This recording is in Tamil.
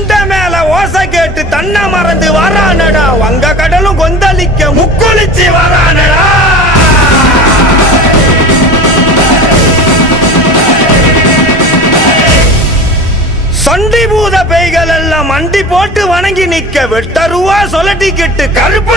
தண்ட மேல ஓசை கேட்டு தன்னை மறந்து வரானடா. வங்க கடலும் கொந்தளிக்க முக்குளிச்சு வரானடா. சண்டி பூத பேய்கள் எல்லாம் மண்டி போட்டு வணங்கி நிக்க. வெட்டருவா சொலட்டிக்கிட்டு கருப்பு